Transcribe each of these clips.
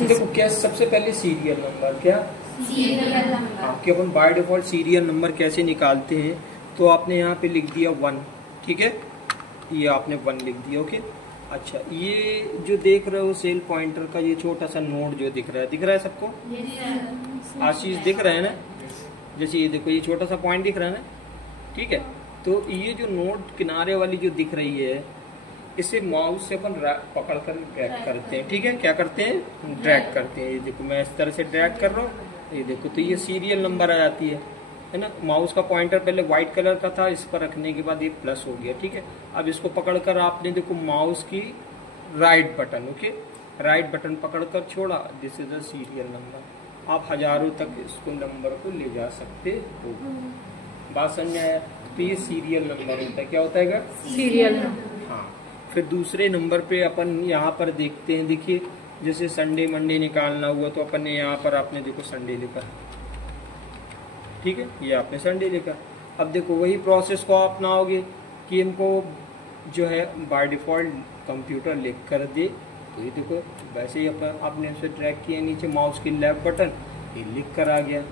देखो क्या सबसे पहले सीरियल नंबर, क्या सीरियल नंबर आपके अपन बाय डिफॉल्ट सीरियल नंबर कैसे निकालते हैं, तो आपने यहाँ पे लिख दिया 1, ठीक है, ये आपने 1 लिख दिया, ओके। अच्छा, ये जो देख रहे हो सेल पॉइंटर का ये छोटा सा नोड जो दिख रहा है सबको, आशीष दिख रहा है ना, जैसे ये देखो ये छोटा सा पॉइंट दिख रहा है ना, ठीक है। तो ये जो नोड किनारे वाली जो दिख रही है, इसे माउस से अपन पकड़ कर ड्रैग करते हैं, ठीक है, क्या करते हैं, ड्रैग करते हैं। ये देखो मैं इस तरह से ड्रैग कर रहा हूँ, ये देखो तो ये सीरियल नंबर आ जाती है ना। माउस का पॉइंटर पहले व्हाइट कलर का था, इस पर रखने के बाद ये प्लस हो गया, ठीक है। अब इसको पकड़कर आपने देखो माउस की right button, okay, right button पकड़कर छोड़ा, this is the serial number. आप हजारों तक इसको नंबर को ले जा सकते हो। बात समझ में आया? तो ये सीरियल नंबर होता है, क्या होता है, सीरियल नंबर। हाँ, फिर दूसरे नंबर पे अपन यहाँ पर देखते हैं, देखिए जैसे संडे मंडे निकालना हुआ तो अपन ने यहाँ पर आपने देखो संडे लिखा, ठीक है, ये आपने संडे लिखा। अब देखो वही प्रोसेस को अपनाओगे कि इनको जो है बाय डिफॉल्ट कंप्यूटर लिख कर दे, तो ये देखो वैसे ही अपन आपने उसे ट्रैक किया नीचे माउस की लेफ्ट बटन, ये लिख कर आ गया।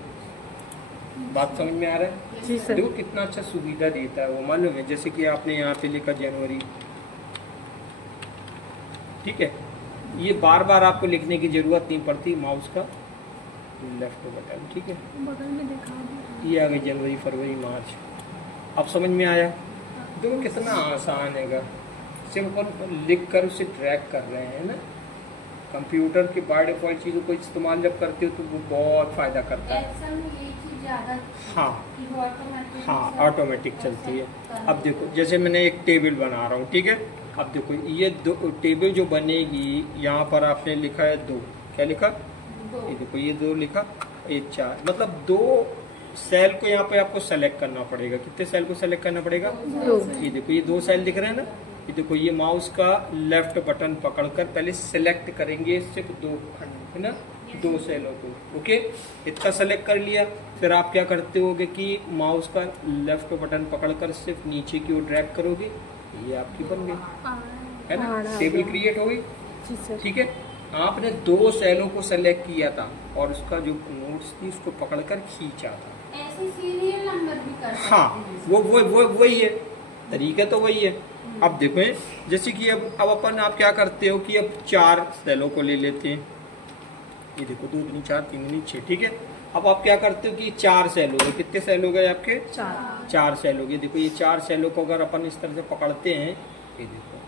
बात समझ में आ रहा है? जी सर। देखो कितना अच्छा सुविधा देता है वो, मालूम है, जैसे कि आपने यहाँ पे लिखा जनवरी, ठीक है, ये बार बार आपको लिखने की जरूरत नहीं पड़ती, माउस का लेफ्ट बटन, ठीक है, बगल में दिखा ये आ गई जनवरी फरवरी मार्च। अब समझ में आया? देखो कितना आसान है, सिर्फ अपन लिख कर उसे ट्रैक कर रहे हैं ना। कंप्यूटर के बाय डिफॉल्ट चीज़ों को इस्तेमाल जब करते हो तो वो बहुत फायदा करता है। हाँ, ऑटोमेटिक चलती है। अब देखो जैसे मैंने एक टेबल बना रहा हूँ, ठीक है, अब देखो ये दो टेबल जो बनेगी, यहाँ पर आपने लिखा है 2, क्या लिखा, ये देखो ये 2 लिखा, ये 4, मतलब 2 सेल को यहाँ पे आपको सेलेक्ट करना पड़ेगा। कितने सेल को सेलेक्ट करना पड़ेगा? 2। ये देखो ये 2 सेल दिख रहे हैं ना, ये देखो ये माउस का लेफ्ट बटन पकड़कर पहले सिलेक्ट करेंगे सिर्फ 2 खंड, है ना, 2 सेलों को, ओके, इतना सेलेक्ट कर लिया। फिर आप क्या करते होगे कि माउस का लेफ्ट बटन पकड़कर सिर्फ नीचे की ओर ड्रैग करोगे, ये आपकी बन गई, है ना, टेबल क्रिएट हो गई, ठीक है। आपने 2 सेलों को सेलेक्ट किया था और उसका जो नोट्स थी उसको पकड़कर खींचा था। ऐसे सीरियल नंबर भी कर सकते हैं। हाँ, वो वही है, तरीका तो वही है। अब देखो जैसे कि अब अपन आप क्या करते हो कि अब 4 सेलों को ले लेते हैं, ये देखो 2 दूनी 4 3 दूनी 6, ठीक है। अब आप क्या करते हो कि 4 सेल हो गए, कितने सेल हो गए आपके? 4 सेल हो गए। देखो ये 4 सेलों को अगर अपन इस तरह से पकड़ते हैं, ये देखो,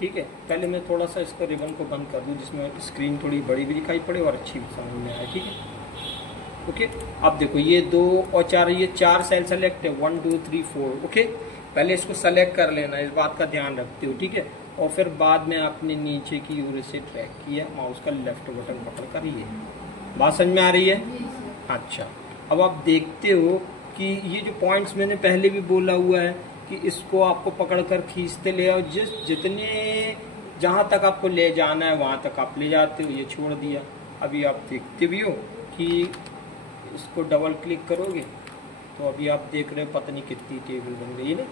ठीक है, पहले मैं थोड़ा सा इसको रिबन को बंद कर दूं जिसमें स्क्रीन थोड़ी बड़ी भी दिखाई पड़े और अच्छी भी समझ में आए, ठीक है, ओके। अब देखो ये 2 और 4, ये 4 सेल सेलेक्ट है, 1 2 3 4, ओके। पहले इसको सेलेक्ट कर लेना, इस बात का ध्यान रखते हो, ठीक है। और फिर बाद में आपने नीचे की ओर से ट्रैक किया माउस का लेफ्ट बटन पकड़कर, ये बात समझ में आ रही है? अच्छा, अब आप देखते हो कि ये जो पॉइंट्स मैंने पहले भी बोला हुआ है कि इसको आपको पकड़कर खींचते ले आओ, जितने जहाँ तक आपको ले जाना है वहाँ तक आप ले जाते हो, ये छोड़ दिया। अभी आप देखते भी हो कि इसको डबल क्लिक करोगे तो अभी आप देख रहे हो पता नहीं कितनी टेबल बन गई ना,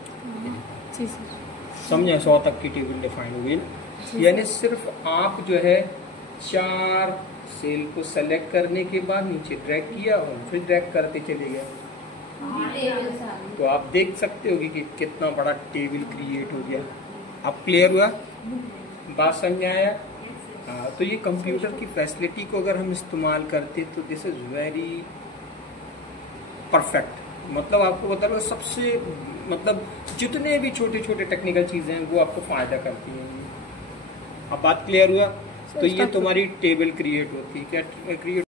समझे, 100 तक की टेबल डिफाइन हुई ना। यानी सिर्फ आप जो है 4 सेल को सेलेक्ट करने के बाद नीचे ड्रैग किया और फिर ड्रैग करते चले गए, तो आप देख सकते हो कि कितना बड़ा टेबल क्रिएट हो गया। अब क्लियर हुआ? बात समझ में आया? तो ये कंप्यूटर की फैसिलिटी को अगर हम इस्तेमाल करते तो दिस इज वेरी परफेक्ट। मतलब आपको बता रहा हूँ सबसे, मतलब जितने भी छोटे छोटे टेक्निकल चीजें हैं वो आपको फायदा करती हैं। अब बात क्लियर हुआ? तो ये तुम्हारी टेबल क्रिएट होती है, क्या क्रिएट